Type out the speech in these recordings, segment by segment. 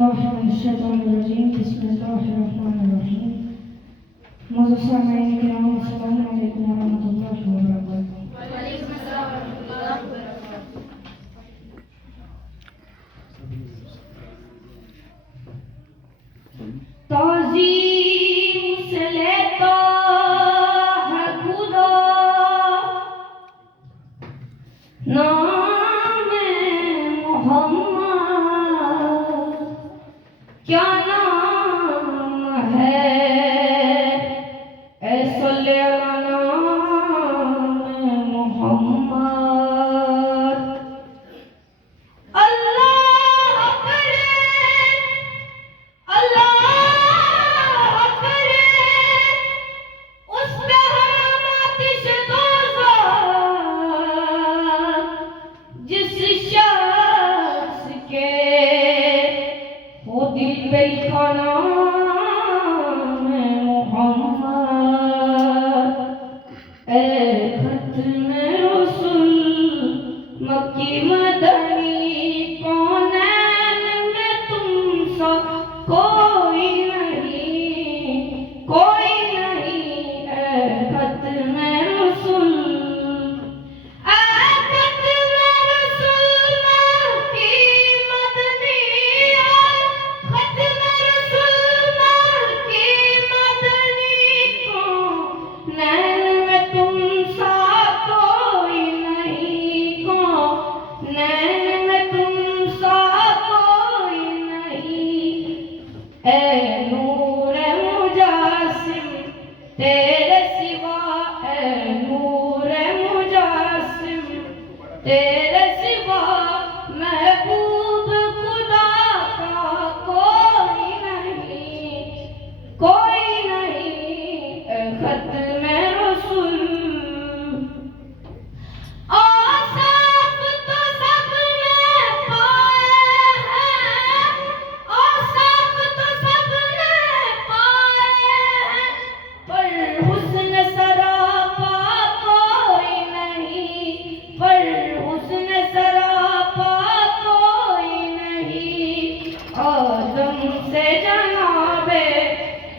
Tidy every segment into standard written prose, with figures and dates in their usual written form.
الله من الشيطان الرجيم. بسم الله الرحمن الرحيم. معزز سامعین کرام، السلام علیکم ورحمۃ اللہ وبرکاتہ. وعلیکم السلام ورحمۃ اللہ وبرکاتہ. تعظیم سے لیتا ہے خدا نام محمد، کیا نام ہے اے صلی علی نام محمد. اللہ کرے، اللہ کرے اس پہ ہم آتش دوزخ جس شخص کے ہو دل پہ لکھا نام محمد. اے ختم رسول مکی مدنی، کونین میں تم سا کوئی نہیں، کوئی نہیں. اے ختم رسول، اے ختم رسول مکی مدنی، ختم رسول مکی مدنی، کونین میں تم سا کوئی نہیں، کونین میں تم سا کوئی نہیں. اے نور مجسم تیرے سوا، اے نور مجسم تیرے سوا محبوب خدا کا کوئی نہیں، کوئی نہیں. اے ختم رسول، اوصاف تو سب نے پائے ہیں، اوصاف تو سب نے پائے ہیں، پر حسن سراپا کوئی نہیں، پر حسن سراپا کوئی نہیں. آدم سے جناب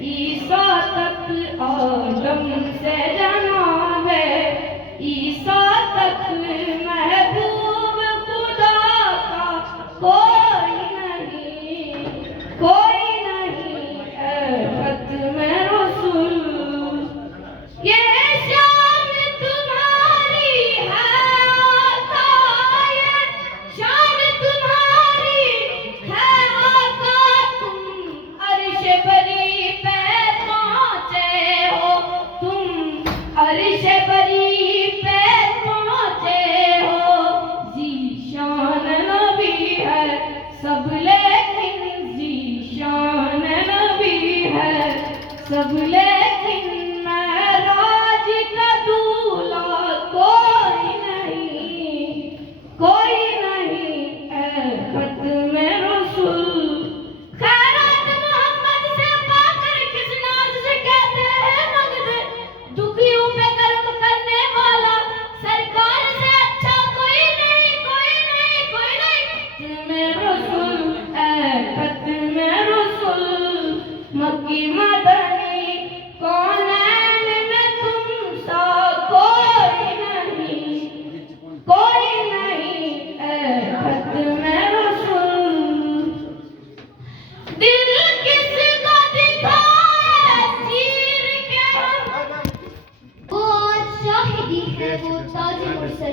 عیسیٰ تک، آدم سے جناب عیسیٰ تک محبوب خدا کا کوئی نہیں، کوئی نہیں. اے ختم رسول، یہ شان تمہاری ہے آقا، یہ شان تمہاری ہے آقا. تم عرش بری پہ پہنچے ہو، تم عرش بری پہ پہنچے ہو. ذیشان نبی ہے سب لیکن، ذیشان نبی ہے سب لیکن، معراج کا دولہا کوئی نہیں، کوئی نہیں. اے ختم رسول، خیرات محمد سے پا کر کس ناز سے کہتے ہیں مگد، دکھیوں پہ کرم کرنے والا سرکار سے اچھا کوئی نہیں، کوئی نہیں، کوئی نہیں. ختم رسول، اے ختم رسول مکی مدنی، کونین میں تم سا کوئی نہیں، کوئی نہیں. اے ختم رسول، دل کس کو دکھائے چیر کے ہم، وہ شاہدی ہے وہ تاج مرسل.